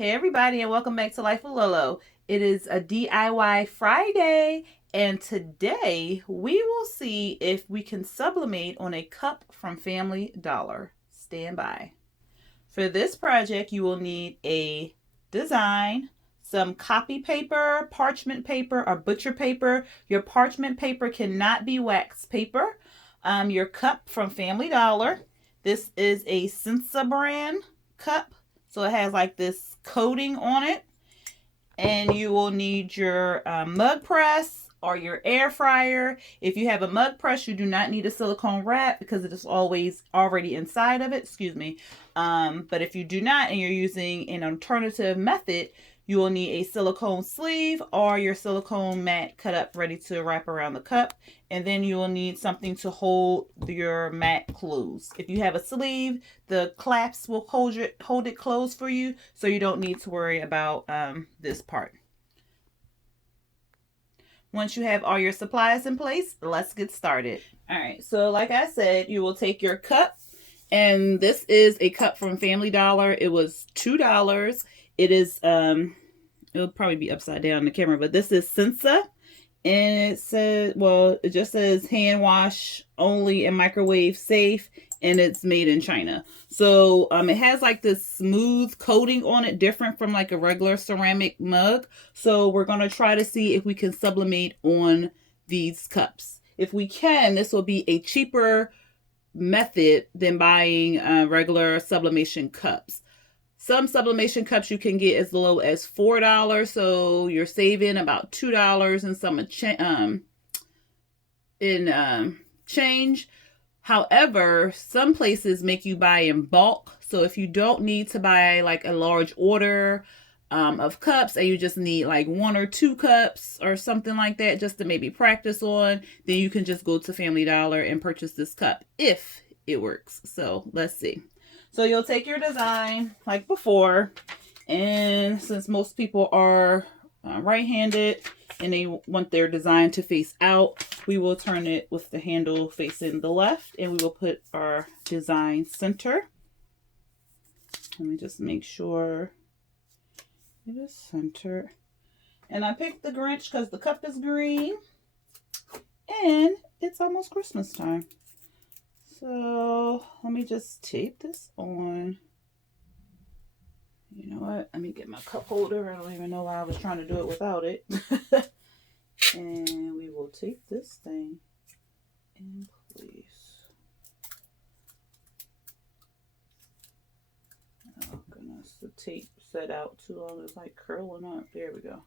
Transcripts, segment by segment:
Hey everybody, and welcome back to Life with Lolo. It is a DIY Friday, and today we will see if we can sublimate on a cup from Family Dollar. Stand by. For this project, you will need a design, some copy paper, parchment paper, or butcher paper. Your parchment paper cannot be wax paper. Your cup from Family Dollar. This is a Sensa brand cup, so it has like this coating on it. And you will need your mug press or your air fryer. If you have a mug press, you do not need a silicone wrap because it is always already inside of it. Excuse me. But if you do not and you're using an alternative method, you will need a silicone sleeve or your silicone mat cut up ready to wrap around the cup. And then you will need something to hold your mat closed. If you have a sleeve, the clasps will hold it closed for you, so you don't need to worry about this part. Once you have all your supplies in place, let's get started. All right, so like I said, you will take your cup, and this is a cup from Family Dollar. It was $2. It is it'll probably be upside down in the camera, but this is Sensa. And it says, well, it just says hand wash only and microwave safe, and it's made in China. So it has like this smooth coating on it, different from like a regular ceramic mug. So we're going to try to see if we can sublimate on these cups. If we can, this will be a cheaper method than buying regular sublimation cups. Some sublimation cups you can get as low as $4, so you're saving about $2 in some change. However, some places make you buy in bulk, so if you don't need to buy like a large order of cups and you just need like 1 or 2 cups or something like that just to maybe practice on, then you can just go to Family Dollar and purchase this cup if it works. So let's see. So you'll take your design like before, and since most people are right-handed and they want their design to face out, we will turn it with the handle facing the left, and we will put our design center. Let me just make sure it is centered. And I picked the Grinch because the cup is green and it's almost Christmas time. So let me just tape this on. You know what? Let me get my cup holder. I don't even know why I was trying to do it without it. And we will tape this thing in place. Oh goodness, the tape set out too long. It's like curling up. There we go.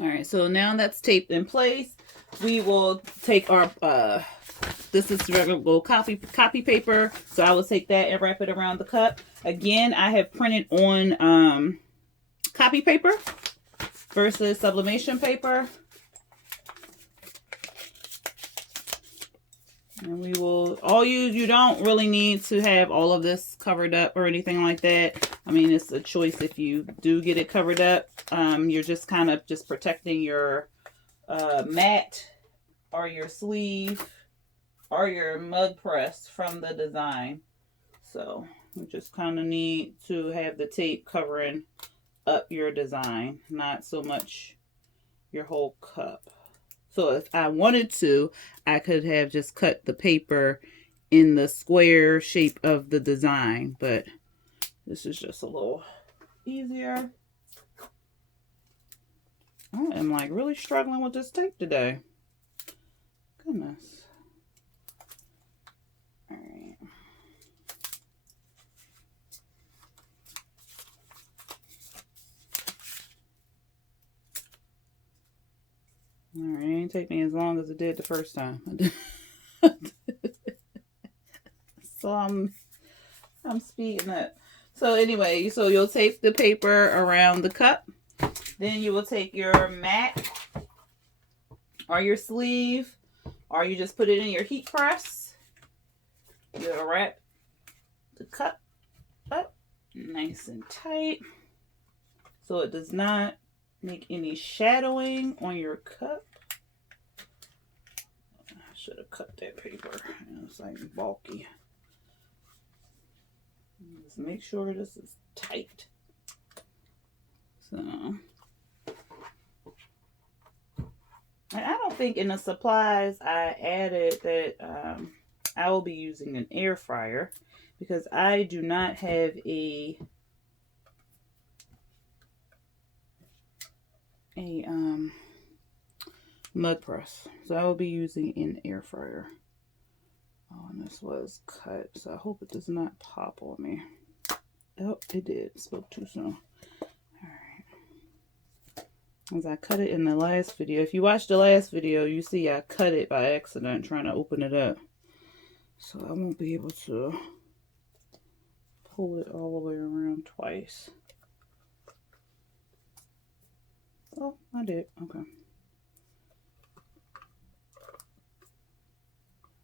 All right, so now that's taped in place, we will take our this is regular copy paper, so I will take that and wrap it around the cup. Again, I have printed on copy paper versus sublimation paper, and we will you don't really need to have all of this covered up or anything like that. I mean, it's a choice if you do get it covered up. You're just kind of just protecting your mat or your sleeve or your mug press from the design. So you just kind of need to have the tape covering up your design, not so much your whole cup. So if I wanted to, I could have just cut the paper in the square shape of the design, but this is just a little easier. I am like really struggling with this tape today. Goodness. All right. All right. ain't take me as long as it did the first time. So I'm speeding up. So anyway, so you'll tape the paper around the cup. Then you will take your mat or your sleeve, or you just put it in your heat press. You'll wrap the cup up nice and tight so it does not make any shadowing on your cup. I should have cut that paper. It's like bulky. Just make sure this is tight. So, and I don't think in the supplies I added that I will be using an air fryer because I do not have a mud press. So I will be using an air fryer. Oh, and this was cut, so I hope it does not pop on me. Oh, it did. Spoke too soon. Alright. As I cut it in the last video. If you watched the last video, you see I cut it by accident trying to open it up. So I won't be able to pull it all the way around twice. Oh, I did. Okay.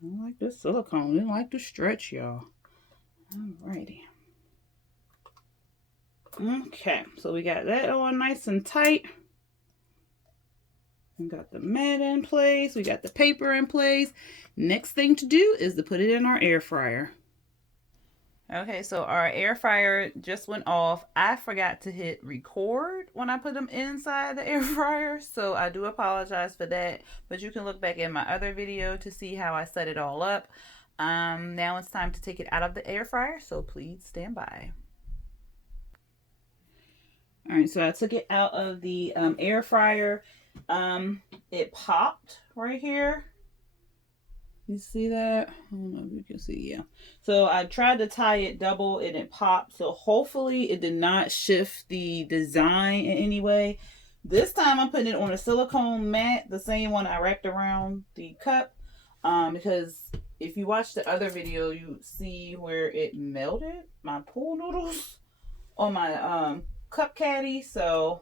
I don't like this silicone. I didn't like the stretch, y'all. Alrighty. Okay, so we got that on nice and tight. We got the mat in place. We got the paper in place. Next thing to do is to put it in our air fryer. Okay, so our air fryer just went off. I forgot to hit record when I put them inside the air fryer, so I do apologize for that. But you can look back at my other video to see how I set it all up. Now it's time to take it out of the air fryer, so please stand by. All right, so I took it out of the air fryer. It popped right here. You see that? I don't know if you can see. Yeah. So I tried to tie it double and it popped. So hopefully it did not shift the design in any way. This time I'm putting it on a silicone mat, the same one I wrapped around the cup. Because if you watch the other video, you see where it melted my pool noodles on my cup caddy. So,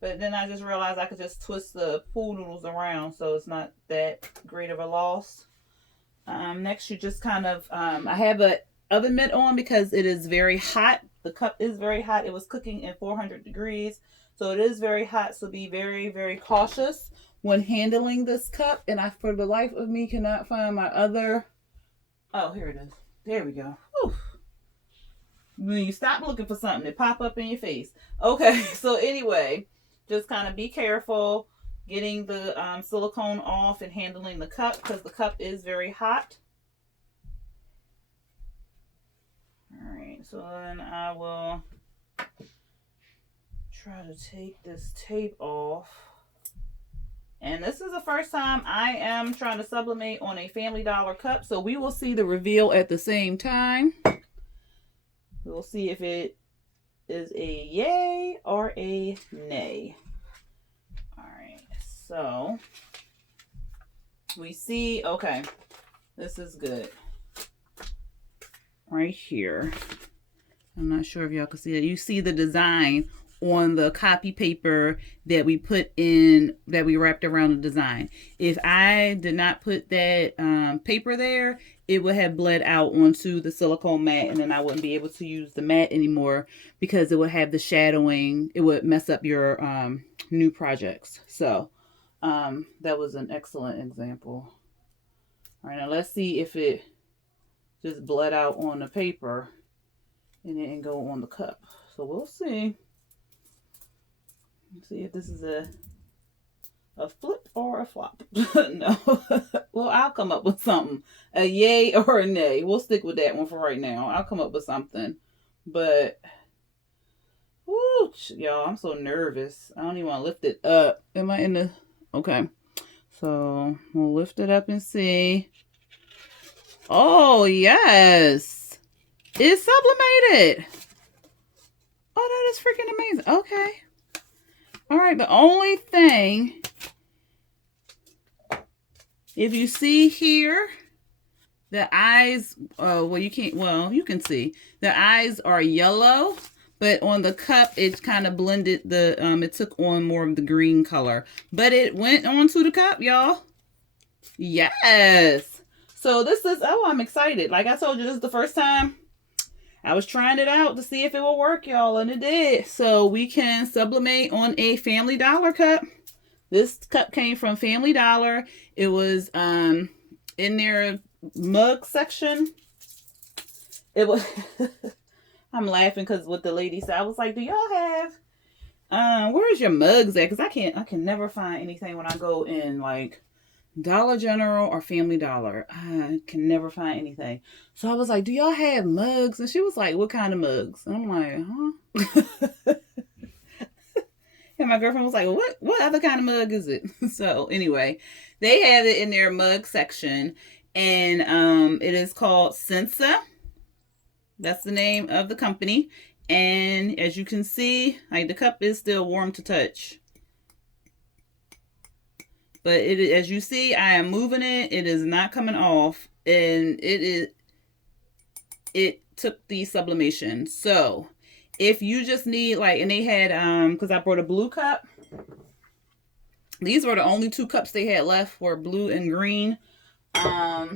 but then I just realized I could just twist the pool noodles around, so it's not that great of a loss. Next, you just kind of, I have an oven mitt on because it is very hot. The cup is very hot. It was cooking at 400 degrees, so it is very hot. So be very, very cautious when handling this cup. And I, for the life of me, cannot find my other. Oh, here it is. There we go. Whew. When you stop looking for something, it pop up in your face. Okay, so anyway. Just kind of be careful getting the silicone off and handling the cup because the cup is very hot. All right, so then I will try to take this tape off. And this is the first time I am trying to sublimate on a Family Dollar cup, so we will see the reveal at the same time. We'll see if it is a yay or a nay. All right, so we see, okay, this is good. Right here. I'm not sure if y'all can see it. You see the design on the copy paper that we put in, that we wrapped around the design. If I did not put that paper there, it would have bled out onto the silicone mat, and then I wouldn't be able to use the mat anymore because it would have the shadowing. It would mess up your new projects. So that was an excellent example. All right, now let's see if it just bled out on the paper and it didn't go on the cup. So we'll see. Let's see if this is a flip or a flop. No. Well, I'll come up with something. A yay or a nay. We'll stick with that one for right now. I'll come up with something. But, whoo, y'all, I'm so nervous. I don't even want to lift it up. Am I in the... Okay. So, we'll lift it up and see. Oh, yes. It's sublimated. Oh, that is freaking amazing. Okay. All right, the only thing If you see here, the eyes, well, you can't, well, you can see the eyes are yellow, but on the cup, it kind of blended the, it took on more of the green color, but it went onto the cup, y'all. Yes. So this is, oh, I'm excited. Like I told you, this is the first time I was trying it out to see if it will work, y'all, and it did. So we can sublimate on a Family Dollar cup. This cup came from Family Dollar. It was in their mug section. It was I'm laughing because what the lady said. I was like, do y'all have where's your mugs at? Because I can never find anything when I go in like Dollar General or Family Dollar. I can never find anything. So I was like, do y'all have mugs? And she was like, what kind of mugs? And I'm like, huh? And my girlfriend was like, what other kind of mug is it? So anyway, they have it in their mug section. And it is called Sensa. That's the name of the company. And as you can see, like the cup is still warm to touch. But it, as you see, I am moving it. It is not coming off. And it took the sublimation. So if you just need like, and they had, because I brought a blue cup. These were the only two cups they had left, were blue and green. I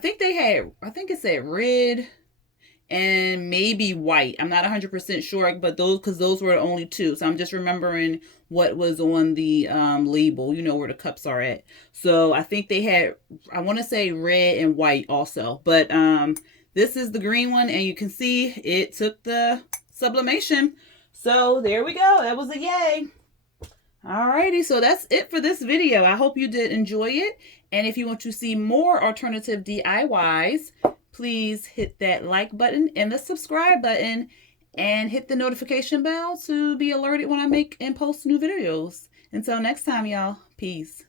think they had, I think it said red and maybe white. I'm not 100% sure, but because those were the only two. So I'm just remembering what was on the label, you know, where the cups are at. So I think they had, I want to say red and white also. But this is the green one, and you can see it took the sublimation. So there we go. That was a yay. Alrighty, so that's it for this video. I hope you did enjoy it. And if you want to see more alternative DIYs, please hit that like button and the subscribe button and hit the notification bell to be alerted when I make and post new videos. Until next time, y'all. Peace.